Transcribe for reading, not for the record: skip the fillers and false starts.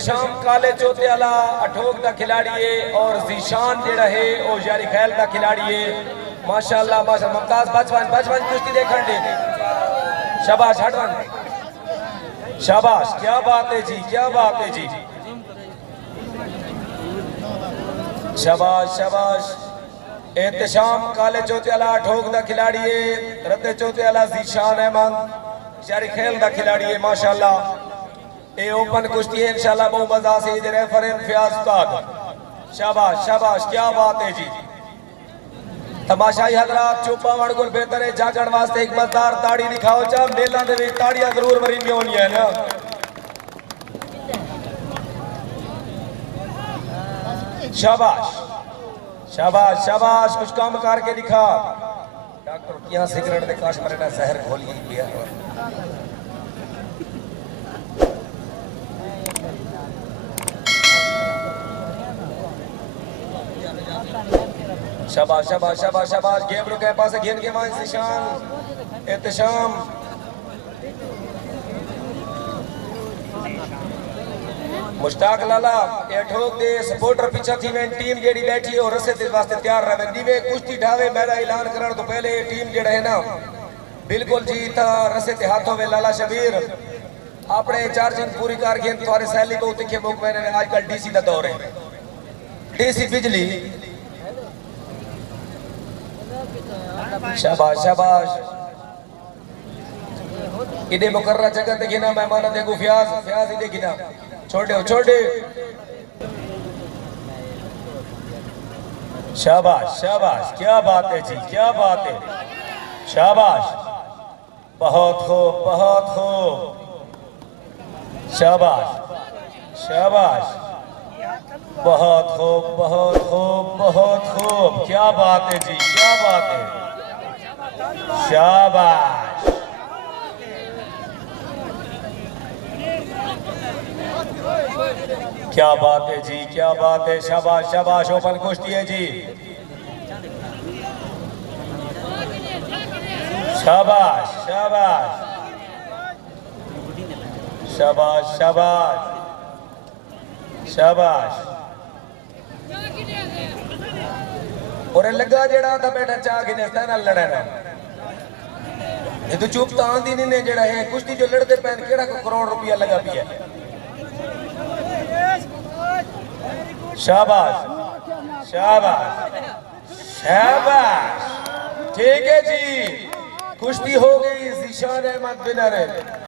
एहतशाम काले चौथे वाला अठोक का खिलाड़ी है और जीशान जेड़ा है वो यारी खैल का खिलाड़ी है। माशाल्लाह माशाल्लाह मुमताज बचवन कुश्ती देखण दे। शाबाश हटवन, शाबाश, क्या बात है जी, क्या बात है जी, शाबाश शाबाश। एहतशाम काले चौथे वाला अठोक का खिलाड़ी है, रते चौथे वाला जीशान अहमद यारी खैल का खिलाड़ी है। माशाल्लाह ये ओपन कुश्ती है इंशाल्लाह बहुत मजा से। इधर रेफरेंट फयाज उस्ताद, शाबाश शाबाश, क्या बात है जी। तमाशाई हजरात चुप्पा वड़गुल बेहतर है जागण वास्ते एक मजदार ताड़ी दिखाओ चा। मेला दे विच ताड़ियां जरूर मरिंदियां होनियां ना। शाबाश शाबाश शाबाश, कुछ काम करके दिखा। डॉक्टर क्या सिगरेट दे काश मरे ना जहर घोली पिया। शाबाश शाबाश शाबाश शाबाश, गेम रुके पास गेंद के मां निशान एहतशाम। मुश्ताक लाला ये ठोक दे सपोर्टर पीछा थी में टीम जेडी बैठी है और रसे दे वास्ते तैयार रहे। नीवे कुश्ती ढावे मेरा ऐलान करने तो पहले टीम जेड़ा है ना बिल्कुल जीता रसे ते हाथों में। लाला शबीर अपने चार्जिंग पूरी कर गेंद तुम्हारे सैली को तिखे मुख में। आजकल डीसी का दौर है, डीसी बिजली। शाबाश शाबाश, इधे मुकर्रा जगह ते गिना मेहमान देखो फयाज फयाज इधे गिना छोड़े छोड़े। शाबाश शाबाश, क्या बात है जी, क्या बात है, शाबाश, बहुत खूब बहुत खूब, शाबाश शाबाश, बहुत खूब बहुत खूब बहुत खूब, क्या बात है जी, क्या बात है, शाबाश। क्या बात है जी, क्या बात है, शाबाश शाबाश। ओपन कुश्ती है जी, शाबाश शाबाश शाबाश शाबाश शाबाश। और लगा जेड़ा था बेटा चाह के नेस्ता ना लड़ना। ये तो चुप तो आंदी नहीं ने जेड़ा है कुश्ती जो लड़ते पैन केड़ा को करोड़ रुपया लगा पिया। शाबाश शाबाश शाबाश, ठीक है जी, कुश्ती हो गई। जीशान अहमद विनर है।